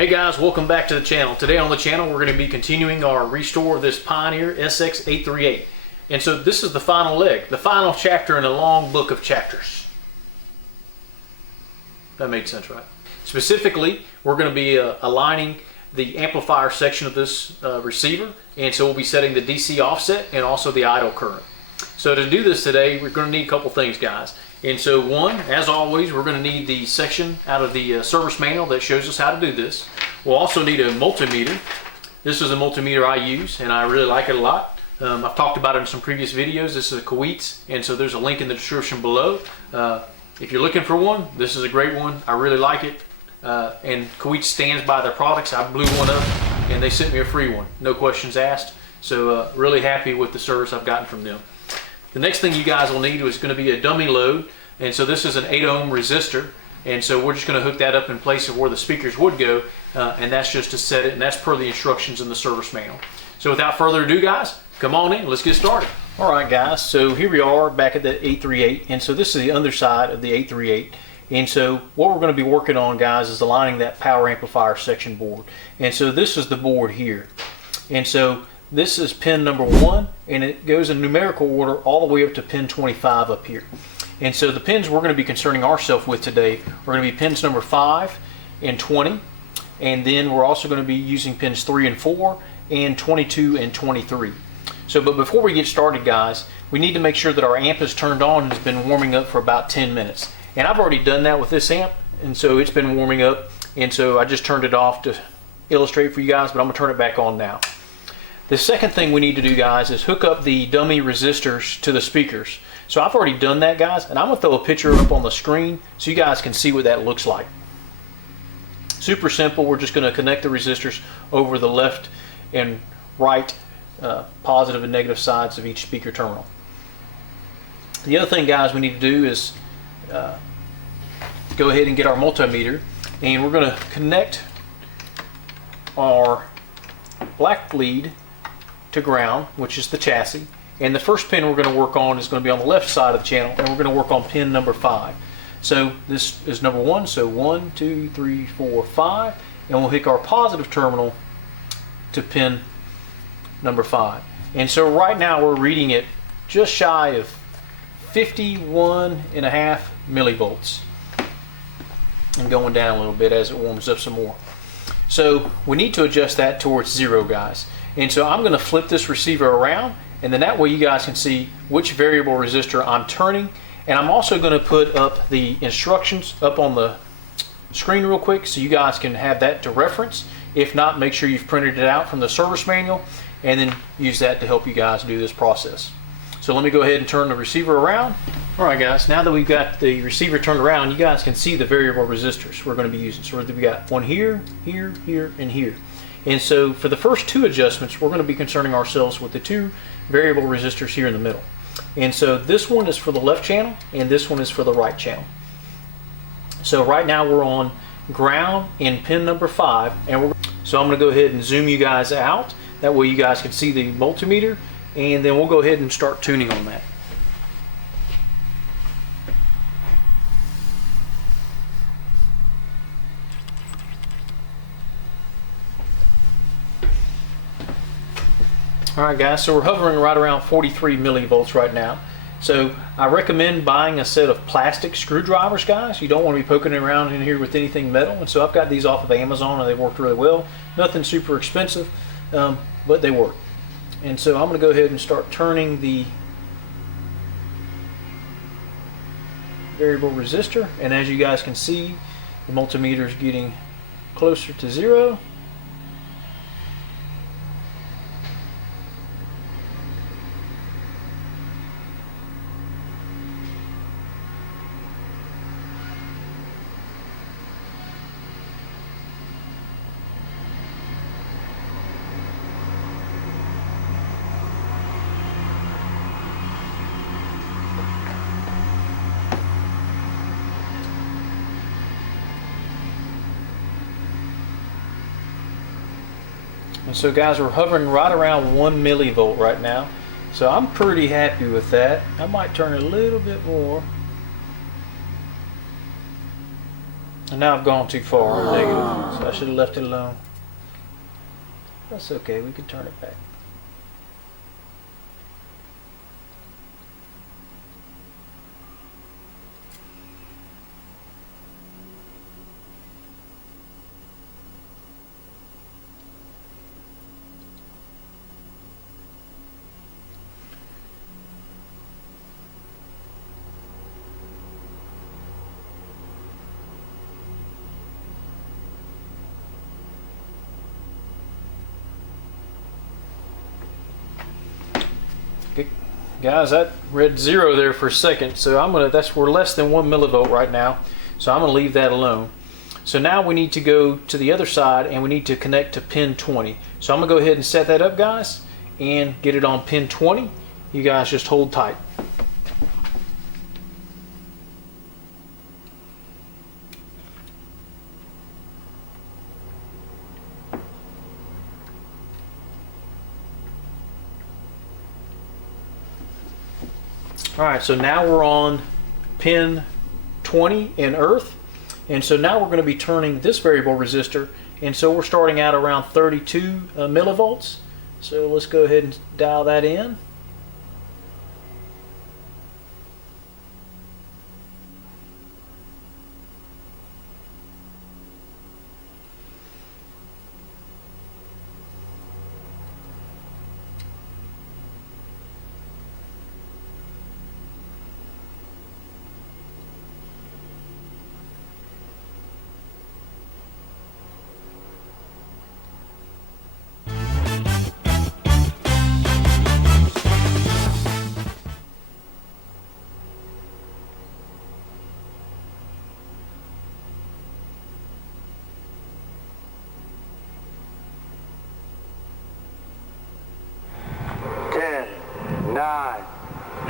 Hey guys, welcome back to the channel. Today on the channel we're going to be continuing our restore of this Pioneer SX838. And so this is the final leg, the final chapter in a long book of chapters. That made sense, right? Specifically, we're going to be aligning the amplifier section of this receiver, and so we'll be setting the DC offset and also the idle current. So to do this today, we're going to need a couple things, guys. And so one, as always, we're going to need the section out of the service manual that shows us how to do this. We'll also need a multimeter. This is a multimeter I use, and I really like it a lot. I've talked about it in some previous videos. This is a Kuwait's, and so there's a link in the description below. If you're looking for one, this is a great one. I really like it. And Kuwait stands by their products. I blew one up, and they sent me a free one. No questions asked. So really happy with the service I've gotten from them. The next thing you guys will need is going to be a dummy load, and so this is an 8 ohm resistor, and so we're just going to hook that up in place of where the speakers would go, and that's just to set it, and that's per the instructions in the service manual. So without further ado, guys, come on in, let's get started. Alright guys, so here we are back at the 838, and so this is the underside of the 838, and so what we're going to be working on, guys, is aligning that power amplifier section board. And so this is the board here, and so this is pin number 1, and it goes in numerical order all the way up to pin 25 up here. And so the pins we're going to be concerning ourselves with today are going to be pins number 5 and 20, and then we're also going to be using pins 3 and 4 and 22 and 23. So, but before we get started, guys, we need to make sure that our amp is turned on and has been warming up for about 10 minutes. And I've already done that with this amp, and so it's been warming up, and so I just turned it off to illustrate for you guys, but I'm going to turn it back on now. The second thing we need to do, guys, is hook up the dummy resistors to the speakers. So I've already done that, guys, and I'm going to throw a picture up on the screen so you guys can see what that looks like. Super simple. We're just going to connect the resistors over the left and right positive and negative sides of each speaker terminal. The other thing, guys, we need to do is go ahead and get our multimeter, and we're going to connect our black lead to ground, which is the chassis, and the first pin we're going to work on is going to be on the left side of the channel, and we're going to work on pin number 5. So this is number 1, so 1, 2, 3, 4, 5, and we'll hook our positive terminal to pin number 5. And so right now we're reading it just shy of 51.5 millivolts and going down a little bit as it warms up some more. So we need to adjust that towards 0, guys. And so I'm going to flip this receiver around, and then that way you guys can see which variable resistor I'm turning. And I'm also going to put up the instructions up on the screen real quick so you guys can have that to reference. If not, make sure you've printed it out from the service manual and then use that to help you guys do this process. So let me go ahead and turn the receiver around. Alright guys, now that we've got the receiver turned around, you guys can see the variable resistors we're going to be using. So we've got one here, here, here, and here. And so for the first 2 adjustments, we're going to be concerning ourselves with the 2 variable resistors here in the middle. And so this one is for the left channel, and this one is for the right channel. So right now we're on ground in pin number 5, and so I'm going to go ahead and zoom you guys out. That way you guys can see the multimeter, and then we'll go ahead and start tuning on that. Alright guys, so we're hovering right around 43 millivolts right now. So I recommend buying a set of plastic screwdrivers, guys. You don't want to be poking around in here with anything metal. And so I've got these off of Amazon, and they worked really well. Nothing super expensive, but they work. And so I'm going to go ahead and start turning the variable resistor. And as you guys can see, the multimeter is getting closer to 0. And so guys, we're hovering right around 1 millivolt right now. So I'm pretty happy with that. I might turn a little bit more. And now I've gone too far. I'm negative, so I should have left it alone. That's okay, we can turn it back. Guys, that read 0 there for a second, so we're less than 1 millivolt right now, so I'm gonna leave that alone. So now we need to go to the other side and we need to connect to pin 20. So I'm gonna go ahead and set that up, guys, and get it on pin 20. You guys just hold tight. Alright, so now we're on pin 20 in earth, and so now we're going to be turning this variable resistor, and so we're starting out around 32 millivolts. So let's go ahead and dial that in. Nine,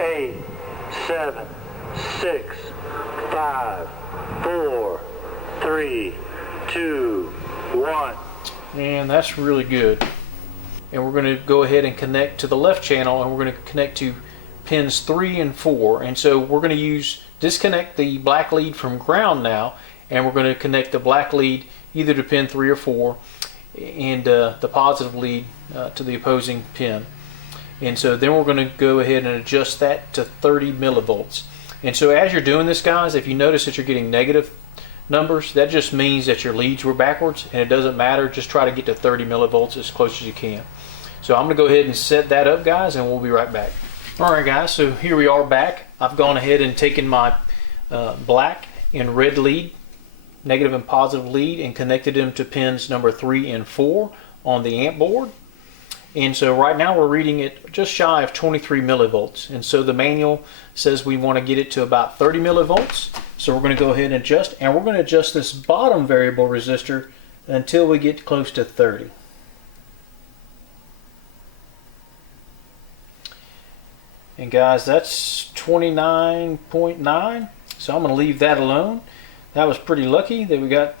8, 7, 6, 5, 4, 3, 2, 1. And that's really good. And we're going to go ahead and connect to the left channel, and we're going to connect to pins 3 and 4. And so we're going to disconnect the black lead from ground now, and we're going to connect the black lead either to pin 3 or 4 and the positive lead to the opposing pin. And so then we're going to go ahead and adjust that to 30 millivolts. And so as you're doing this, guys, if you notice that you're getting negative numbers, that just means that your leads were backwards, and it doesn't matter. Just try to get to 30 millivolts as close as you can. So I'm going to go ahead and set that up, guys, and we'll be right back. Alright, guys, so here we are back. I've gone ahead and taken my black and red lead, negative and positive lead, and connected them to pins number 3 and 4 on the amp board. And so right now we're reading it just shy of 23 millivolts. And so the manual says we want to get it to about 30 millivolts. So we're going to go ahead and adjust, and we're going to adjust this bottom variable resistor until we get close to 30. And guys, that's 29.9. So I'm going to leave that alone. That was pretty lucky that we got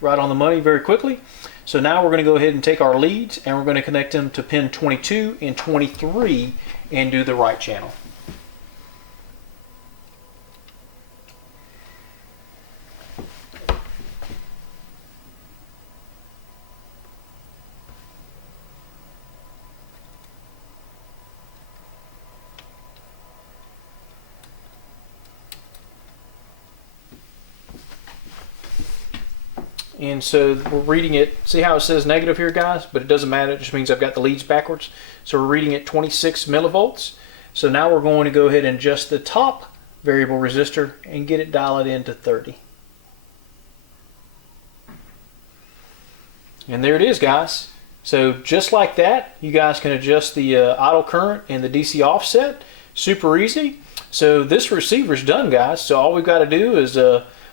right on the money very quickly. So now we're going to go ahead and take our leads, and we're going to connect them to pin 22 and 23 and do the right channel. And so we're reading it, see how it says negative here, guys? But it doesn't matter, it just means I've got the leads backwards. So we're reading at 26 millivolts. So now we're going to go ahead and adjust the top variable resistor and get it dialed into 30. And there it is, guys. So just like that, you guys can adjust the idle current and the DC offset. Super easy. So this receiver's done, guys. So all we've got to do is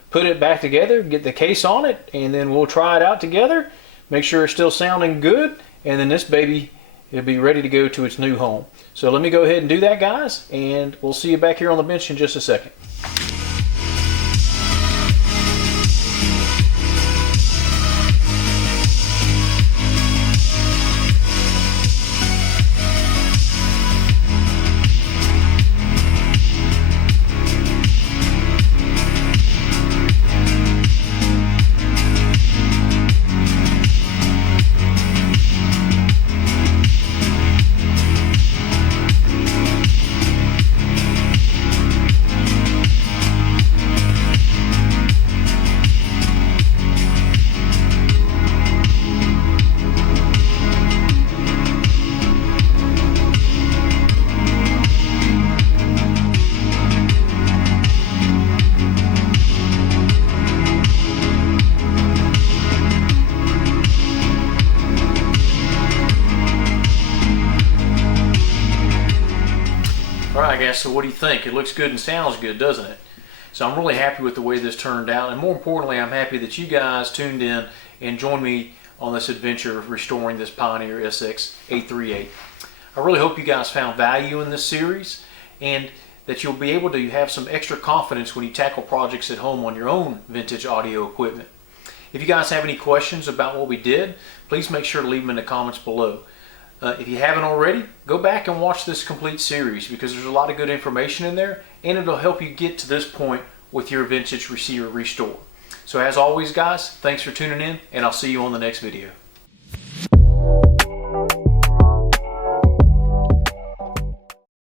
put it back together, get the case on it, and then we'll try it out together, make sure it's still sounding good, and then this baby will be ready to go to its new home. So let me go ahead and do that, guys, and we'll see you back here on the bench in just a second. Yeah, so what do you think? It looks good and sounds good, doesn't it? So I'm really happy with the way this turned out, and more importantly, I'm happy that you guys tuned in and joined me on this adventure of restoring this Pioneer SX838. I really hope you guys found value in this series, and that you'll be able to have some extra confidence when you tackle projects at home on your own vintage audio equipment. If you guys have any questions about what we did, please make sure to leave them in the comments below. If you haven't already, go back and watch this complete series, because there's a lot of good information in there, and it'll help you get to this point with your vintage receiver restore. So as always guys, thanks for tuning in, and I'll see you on the next video.